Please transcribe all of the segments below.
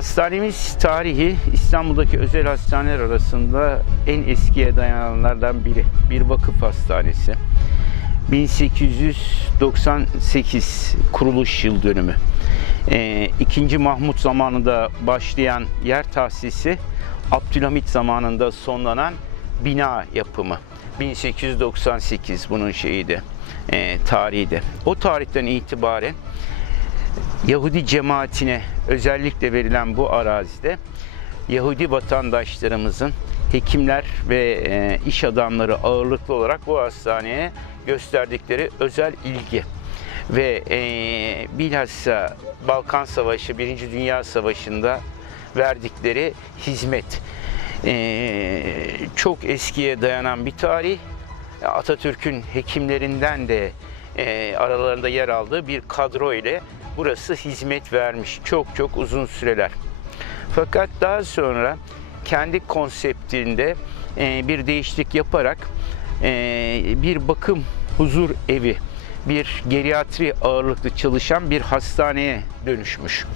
Hastanemiz tarihi İstanbul'daki özel hastaneler arasında en eskiye dayananlardan biri. Bir vakıf hastanesi. 1898 kuruluş yıl dönümü. Ee, İkinci Mahmut zamanında başlayan yer tahsisi Abdülhamit zamanında sonlanan bina yapımı. 1898 bunun şeyiydi, e, tarihi de. O tarihten itibaren Yahudi cemaatine özellikle verilen bu arazide Yahudi vatandaşlarımızın hekimler ve e, iş adamları ağırlıklı olarak bu hastaneye gösterdikleri özel ilgi ve e, bilhassa Balkan Savaşı, Birinci Dünya Savaşı'nda verdikleri hizmet e, çok eskiye dayanan bir tarih. Atatürk'ün hekimlerinden de e, aralarında yer aldığı bir kadro ile burası hizmet vermiş çok çok uzun süreler. Fakat daha sonra kendi konseptinde e, bir değişiklik yaparak e, bir bakım huzur evi, bir geriatri ağırlıklı çalışan bir hastaneye dönüşmüş.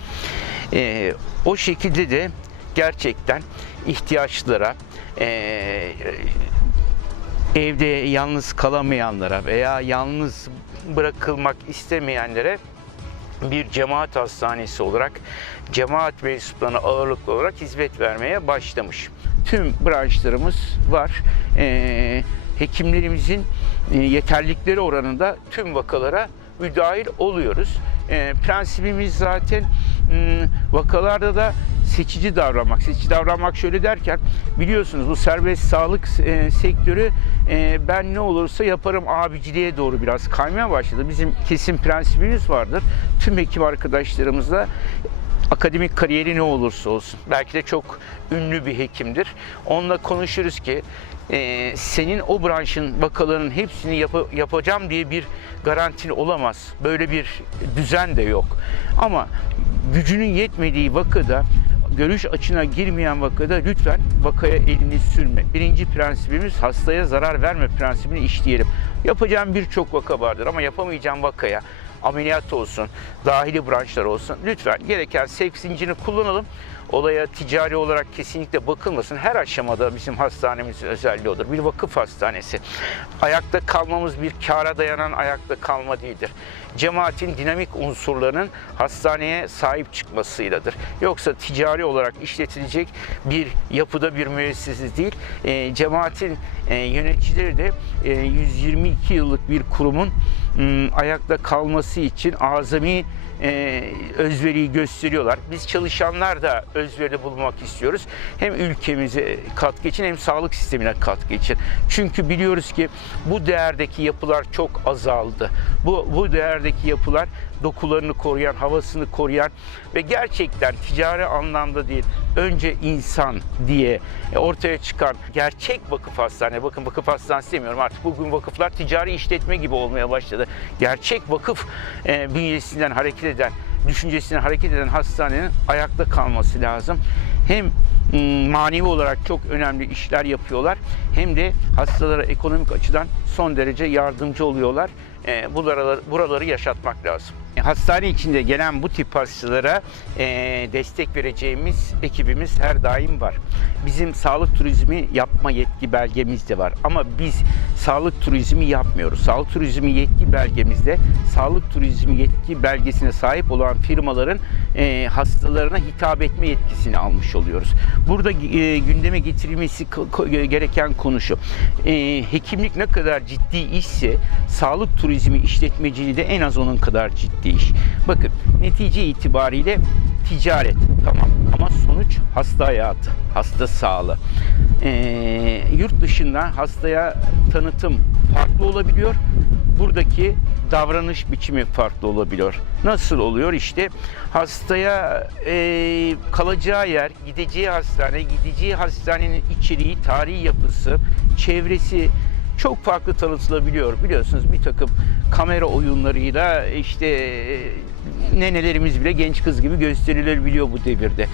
E, o şekilde de gerçekten ihtiyaçlara, evde yalnız kalamayanlara veya yalnız bırakılmak istemeyenlere bir cemaat hastanesi olarak cemaat mensuplarına ağırlıklı olarak hizmet vermeye başlamış. Tüm branşlarımız var. Ee, hekimlerimizin e, yeterlilikleri oranında tüm vakalara müdahil oluyoruz. Ee, prensibimiz zaten m, vakalarda da seçici davranmak. Seçici davranmak şöyle derken biliyorsunuz bu serbest sağlık e, sektörü e, ben ne olursa yaparım abiciliğe doğru biraz kaymaya başladı. Bizim kesin prensibimiz vardır. Tüm hekim arkadaşlarımızla akademik kariyeri ne olursa olsun. Belki de çok ünlü bir hekimdir. Onunla konuşuruz ki e, senin o branşın vakalarının hepsini yap- yapacağım diye bir garantin olamaz. Böyle bir düzen de yok. Ama gücünün yetmediği vakada görüş açına girmeyen vakada lütfen vakaya elini sürme. Birinci prensibimiz hastaya zarar verme prensibini işleyelim. Yapacağım birçok vaka vardır ama yapamayacağım vakaya ameliyat olsun, dahili branşlar olsun. Lütfen gereken sevk zincirini kullanalım. Olaya ticari olarak kesinlikle bakılmasın. Her aşamada bizim hastanemizin özelliği odur. Bir vakıf hastanesi. Ayakta kalmamız bir kâra dayanan ayakta kalma değildir. Cemaatin dinamik unsurlarının hastaneye sahip çıkmasıyladır. Yoksa ticari olarak işletilecek bir yapıda bir müessese değil. E, cemaatin e, yöneticileri de e, 122 yıllık bir kurumun m, ayakta kalması için azami e, özveriyi gösteriyorlar. Biz çalışanlar da özveride bulunmak istiyoruz. Hem ülkemize katkı için hem sağlık sistemine katkı için. Çünkü biliyoruz ki bu değerdeki yapılar çok azaldı. Bu, bu değerdeki yapılar dokularını koruyan, havasını koruyan ve gerçekten ticari anlamda değil, önce insan diye ortaya çıkan gerçek vakıf hastane, bakın vakıf hastanesi demiyorum artık bugün vakıflar ticari işletme gibi olmaya başladı. Gerçek vakıf e, bünyesinden hareket eden, düşüncesinden hareket eden hastanenin ayakta kalması lazım. Hem m, manevi olarak çok önemli işler yapıyorlar hem de hastalara ekonomik açıdan son derece yardımcı oluyorlar. Buraları, buraları yaşatmak lazım. Hastane içinde gelen bu tip hastalara e, destek vereceğimiz ekibimiz her daim var. Bizim sağlık turizmi yapma yetki belgemiz de var. Ama biz sağlık turizmi yapmıyoruz. Sağlık turizmi yetki belgemizde sağlık turizmi yetki belgesine sahip olan firmaların e, hastalarına hitap etme yetkisini almış oluyoruz. Burada e, gündeme getirilmesi ko- gereken konu şu. E, hekimlik ne kadar ciddi işse sağlık turizmi işletmeciliği de en az onun kadar ciddi iş. Bakın netice itibariyle ticaret tamam ama sonuç hasta hayatı, hasta sağlığı. E, yurt dışında hastaya tanıtım farklı olabiliyor. Buradaki davranış biçimi farklı olabiliyor. Nasıl oluyor? İşte hastaya e, kalacağı yer, gideceği hastane, gideceği hastanenin içeriği, tarihi yapısı, çevresi çok farklı tanıtılabiliyor. Biliyorsunuz bir takım kamera oyunlarıyla işte e, nenelerimiz bile genç kız gibi gösterilebiliyor bu devirde.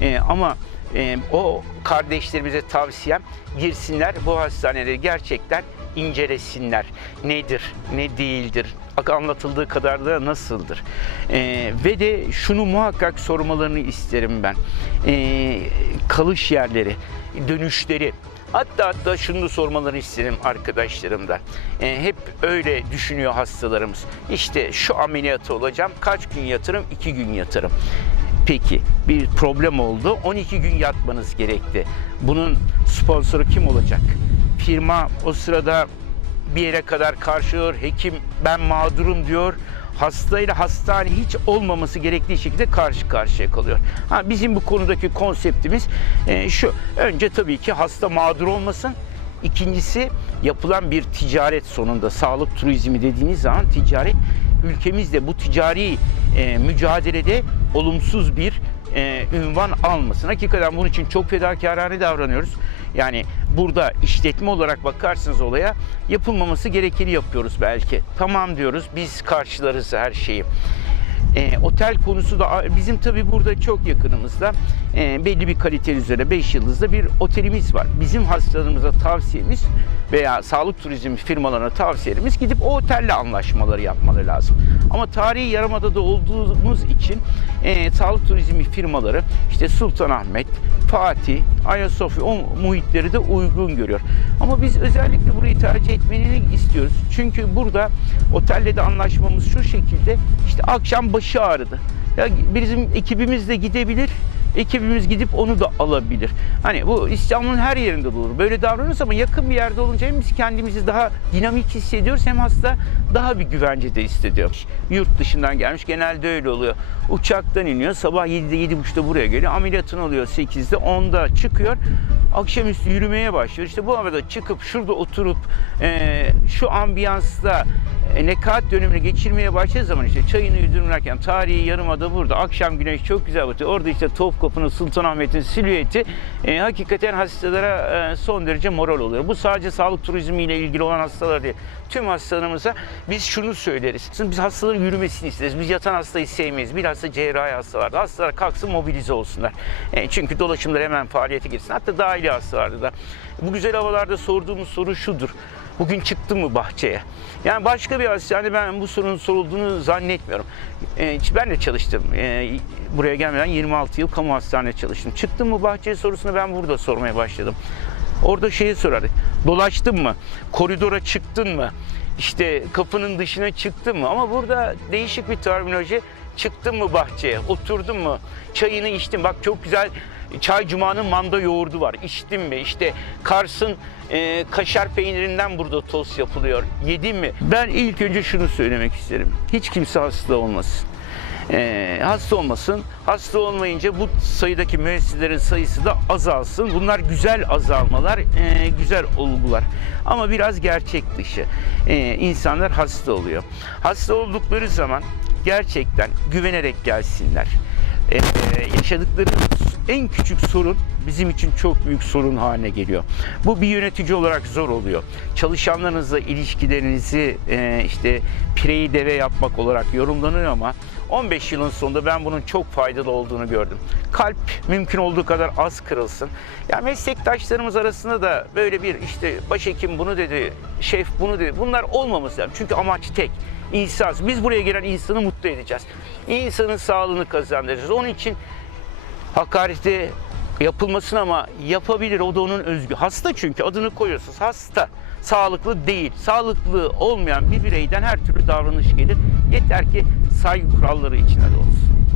E, ama e, o kardeşlerimize tavsiyem girsinler bu hastaneleri gerçekten incelesinler. Nedir, ne değildir, anlatıldığı kadar da nasıldır. E, ve de şunu muhakkak sormalarını isterim ben. E, kalış yerleri, dönüşleri, Hatta hatta şunu sormalarını isterim arkadaşlarımdan. E, hep öyle düşünüyor hastalarımız. İşte şu ameliyatı olacağım, kaç gün yatırım? İki gün yatırım. Peki bir problem oldu. 12 gün yatmanız gerekti. Bunun sponsoru kim olacak? Firma o sırada bir yere kadar karşılıyor. Hekim ben mağdurum diyor. Hastayla hastane hiç olmaması gerektiği şekilde karşı karşıya kalıyor. Ha, bizim bu konudaki konseptimiz e, şu. Önce tabii ki hasta mağdur olmasın. İkincisi yapılan bir ticaret sonunda sağlık turizmi dediğiniz zaman ticaret ülkemizde bu ticari e, mücadelede olumsuz bir e, ünvan almasın. Hakikaten bunun için çok fedakarane davranıyoruz. Yani burada işletme olarak bakarsınız olaya yapılmaması gerekeni yapıyoruz belki. Tamam diyoruz biz karşılarız her şeyi. E, otel konusu da bizim tabii burada çok yakınımızda e, belli bir kalite üzere 5 yıldızlı bir otelimiz var. Bizim hastalarımıza tavsiyemiz veya sağlık turizm firmalarına tavsiyemiz gidip o otelle anlaşmaları yapmaları lazım. Ama tarihi yarımadada olduğumuz için e, sağlık turizmi firmaları işte Sultanahmet, Fatih, Ayasofya o muhitleri de uygun görüyor. Ama biz özellikle burayı tercih etmeni istiyoruz. Çünkü burada otelle de anlaşmamız şu şekilde işte akşam başı ağrıdı. Ya bizim ekibimiz de gidebilir ekibimiz gidip onu da alabilir. Hani bu İstanbul'un her yerinde olur. Böyle davranırız ama yakın bir yerde olunca hem biz kendimizi daha dinamik hissediyoruz hem hasta daha bir güvencede hissediyor. Yurt dışından gelmiş genelde öyle oluyor. Uçaktan iniyor sabah 7'de 7.30'da buraya geliyor. Ameliyatını oluyor 8'de 10'da çıkıyor. Akşamüstü yürümeye başlıyor. İşte bu arada çıkıp şurada oturup e, şu ambiyansta nekat dönemini geçirmeye başladığı zaman işte çayını yudumlarken tarihi yarımada burada akşam güneş çok güzel batıyor. Orada işte Topkapı'nın Sultanahmet'in silüeti e, hakikaten hastalara e, son derece moral oluyor. Bu sadece sağlık turizmi ile ilgili olan hastalar değil. Tüm hastalarımıza biz şunu söyleriz. Biz hastaların yürümesini isteriz. Biz yatan hastayı sevmeyiz. Bilhassa cerrahi hastalarda. Hastalar kalksın mobilize olsunlar. E, çünkü dolaşımlar hemen faaliyete girsin. Hatta dahili hastalarda da. Bu güzel havalarda sorduğumuz soru şudur. Bugün çıktı mı bahçeye? Yani başka bir hastane ben bu sorunun sorulduğunu zannetmiyorum. Ee, ben de çalıştım. Ee, buraya gelmeden 26 yıl kamu hastanede çalıştım. Çıktım mı bahçeye sorusunu ben burada sormaya başladım. Orada şeyi sorardık. Dolaştın mı? Koridora çıktın mı? İşte kapının dışına çıktın mı? Ama burada değişik bir terminoloji. Çıktın mı bahçeye? Oturdun mu? Çayını içtin. Bak çok güzel Çay Cuma'nın manda yoğurdu var. İçtin mi? İşte Kars'ın e, kaşar peynirinden burada tost yapılıyor. Yedin mi? Ben ilk önce şunu söylemek isterim. Hiç kimse hasta olmasın. E, hasta olmasın. Hasta olmayınca bu sayıdaki müesseselerin sayısı da azalsın. Bunlar güzel azalmalar, e, güzel olgular. Ama biraz gerçek dışı. E, insanlar hasta oluyor. Hasta oldukları zaman gerçekten güvenerek gelsinler. Ee, yaşadıkları en küçük sorun bizim için çok büyük sorun haline geliyor. Bu bir yönetici olarak zor oluyor. Çalışanlarınızla ilişkilerinizi e, işte pireyi deve yapmak olarak yorumlanıyor ama 15 yılın sonunda ben bunun çok faydalı olduğunu gördüm. Kalp mümkün olduğu kadar az kırılsın. Ya meslektaşlarımız arasında da böyle bir işte başhekim bunu dedi, şef bunu dedi. Bunlar olmaması lazım. Çünkü amaç tek. İnsan. Biz buraya gelen insanı mutlu edeceğiz. İnsanın sağlığını kazandıracağız. Onun için hakareti yapılmasın ama yapabilir. O da onun özgü. Hasta çünkü adını koyuyorsunuz. Hasta. Sağlıklı değil. Sağlıklı olmayan bir bireyden her türlü davranış gelir. Yeter ki saygı kuralları içinde de olsun.